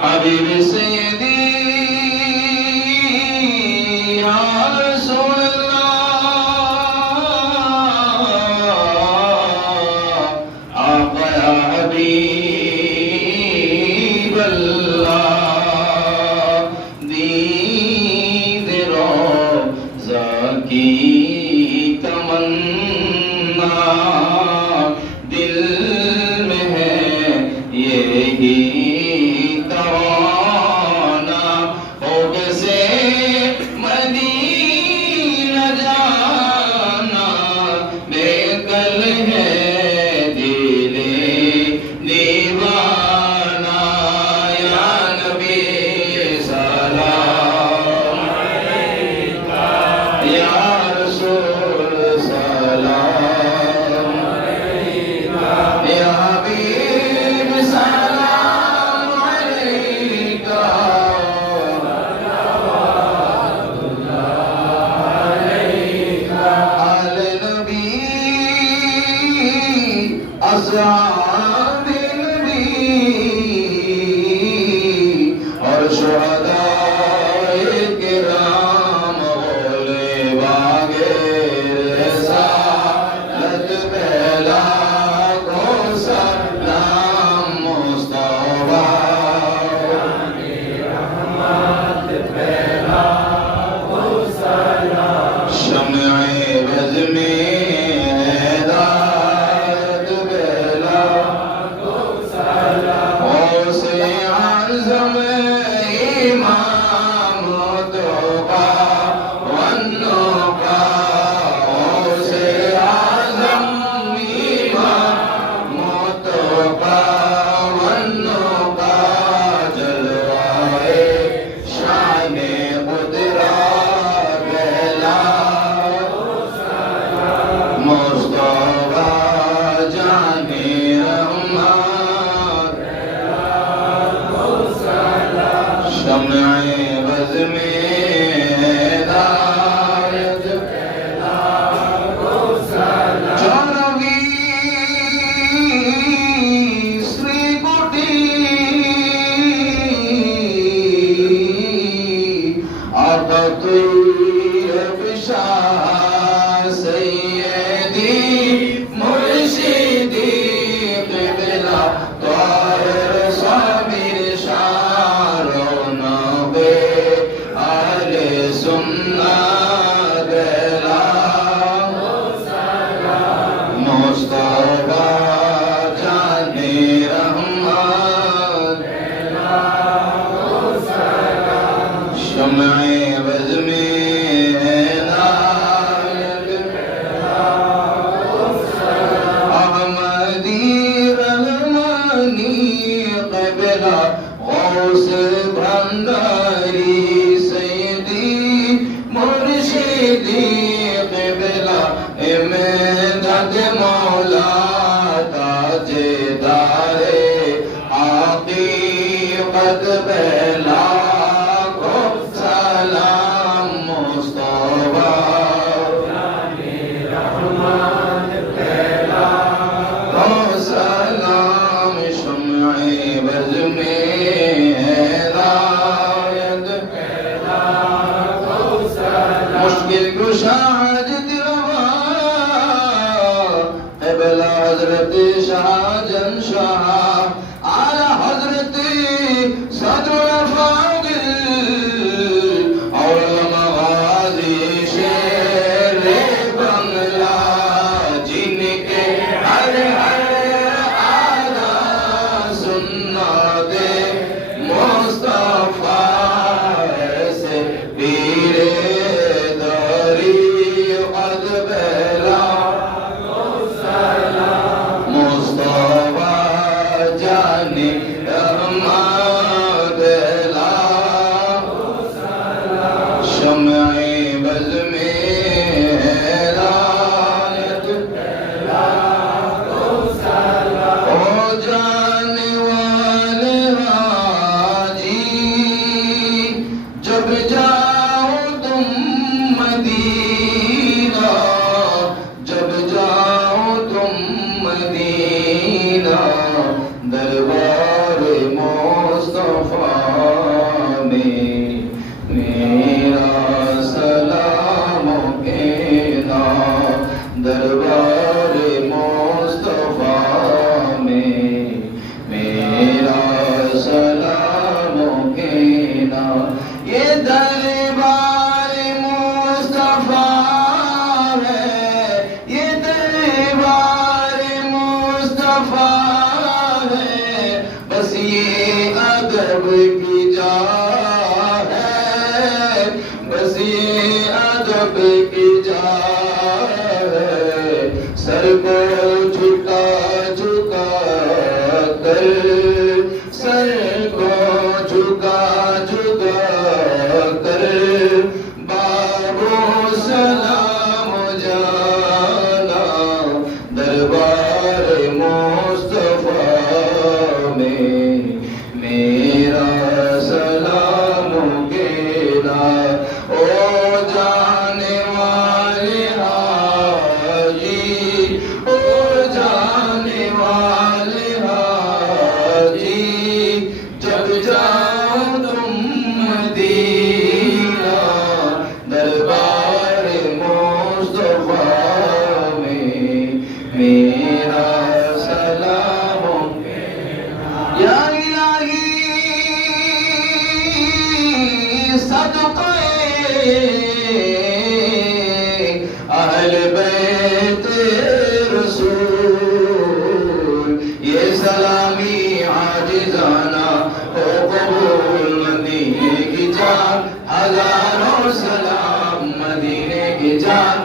हबीब सैयदी या रसूल अल्लाह आका या हबीब अल्लाह दीद रोज़ा की तमन्ना दिल में है यही और शुहदाए किराम बोले बागे रसालत पहला को सलाम मुस्तफा शम्ए बज़ में अदब की जा है, बस ये अदब की जा है। सर को झुका झुका कर, सर को झुका झुका कर, बाबू सलाम जाना दरबार मुस्तफा में मेरा सलाम कहना। ओ जाने वाले हाजी, ओ जाने वाले हाजी, जब जाओ तुम मदीना दरबार मुस्तफा में मेरा सलाम या इलाही सदक़े अहल बैत रसूल, ये सलामी आजिज़ाना हो कबूल। मदीने की जान हज़ारों सलाम, मदीने की जान